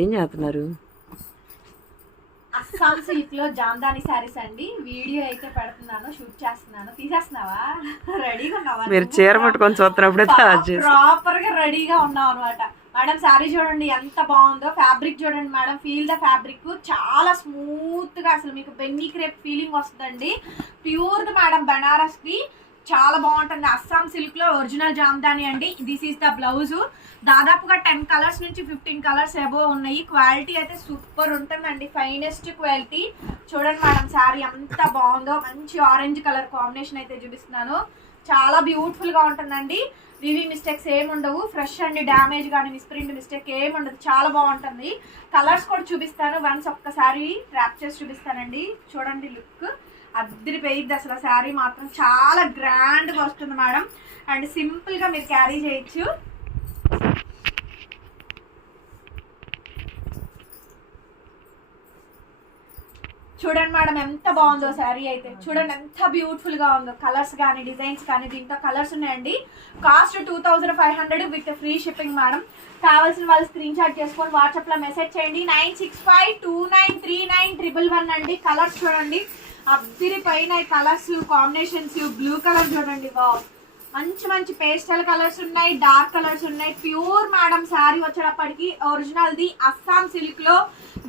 ఏం చేస్తున్నారు? అస్సాం సిల్క్ లో జామ్దాని సారీస్ అండి. వీడియో అయితే పెడుతున్నాను, షూట్ చేస్తున్నాను. తీసేస్తున్నావా? రెడీగా ఉన్నావా? మీరు చీర పట్టుకొని చూస్తున్నప్పుడే ప్రాపర్ గా రెడీగా ఉన్నావు అనమాట. మేడం శారీ చూడండి ఎంత బాగుందో. ఫ్యాబ్రిక్ చూడండి మేడం, ఫీల్ ద ఫ్యాబ్రిక్ చాలా స్మూత్ గా, అసలు మీకు బెన్నీ క్రేప్ ఫీలింగ్ వస్తుందండి. ప్యూర్ మేడం, బనారస్ కి చాలా బాగుంటుంది. అస్సాం సిల్క్ లో ఒరిజినల్ జామ్దాని అండి. This is the blouse. దాదాపుగా 10 కలర్స్ నుంచి 15 కలర్స్ అబోవ్ ఉన్నాయి. క్వాలిటీ అయితే సూపర్ ఉంటుందండి, ఫైనెస్ట్ క్వాలిటీ. చూడండి మేడం శారీ ఎంత బాగుందో. మంచి ఆరెంజ్ కలర్ కాంబినేషన్ అయితే చూపిస్తున్నాను. చాలా బ్యూటిఫుల్ గా ఉంటుందండి. వివి మిస్టేక్స్ ఏమి ఉండవు. ఫ్రెష్ అండి, డ్యామేజ్ కానీ మిస్ప్రింట్ మిస్టేక్ ఏమి ఉండదు. చాలా బాగుంటుంది. కలర్స్ కూడా చూపిస్తాను. వన్స్ ఒక్కసారి ర్యాప్ చేసి చూపిస్తానండి. చూడండి లుక్ అద్దరిపోయిద్ది అసలు. శారీ మాత్రం చాలా గ్రాండ్గా వస్తుంది మేడం. అండ్ సింపుల్గా మీరు క్యారీ చేయొచ్చు. చూడండి మేడం ఎంత బాగుందో శారీ అయితే. చూడండి ఎంత బ్యూటిఫుల్ గా ఉందో. కలర్స్ కానీ డిజైన్స్ కానీ దీంట్లో కలర్స్ ఉన్నాయండి. Cost 2500 with free shipping madam. కావాల్సిన వాళ్ళు స్క్రీన్ షాట్ చేసుకొని వాట్సాప్ లో మెసేజ్ చేయండి. 9652939111 అండి. కలర్స్ చూడండి అబ్బిరి పైన కలర్స్ కాంబినేషన్స్. బ్లూ కలర్ చూడండి, మంచి మంచి పేస్టల్ కలర్స్ ఉన్నాయి, డార్క్ కలర్స్ ఉన్నాయి. ప్యూర్ మేడం శారీ వచ్చేటప్పటికి ఒరిజినల్ ది అస్సాం సిల్క్ లో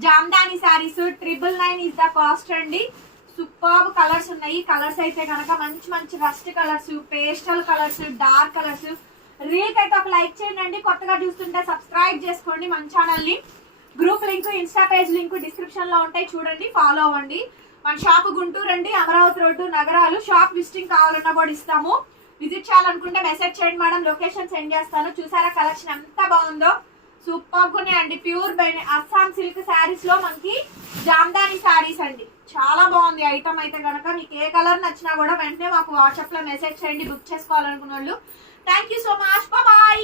Jamdani saris. 999 is the cost అండి. సూపర్ కలర్స్ ఉన్నాయి. కలర్స్ అయితే కనుక మంచి మంచి rust colours, pastel colours, dark colours. రీల్కి అయితే ఒక లైక్ చేయండి. కొత్తగా చూస్తుంటే సబ్స్క్రైబ్ చేసుకోండి మన ఛానల్ ని. Group link, Insta page link description లో ఉంటాయి, చూడండి, ఫాలో అవ్వండి. మన షాప్ గుంటూరు అండి, అమరావతి రోడ్డు, నగరాలు. షాప్ విజిటింగ్ కావాలన్నా కూడా ఇస్తాము. విజిట్ చేయాలనుకుంటే మెసేజ్ చేయండి మేడం, లొకేషన్ సెండ్ చేస్తాను. చూసారా కలెక్షన్ ఎంత బాగుందో. సూపర్ గా అండి. ప్యూర్ అస్సాం సిల్క్ శారీస్ లో మనకి జామ్దాని శారీస్ అండి. చాలా బాగుంది ఐటమ్ అయితే కనుక. మీకు ఏ కలర్ నచ్చినా కూడా వెంటనే మాకు వాట్సాప్ లో మెసేజ్ చేయండి బుక్ చేసుకోవాలనుకున్న వాళ్ళు. Thank you so much, bye.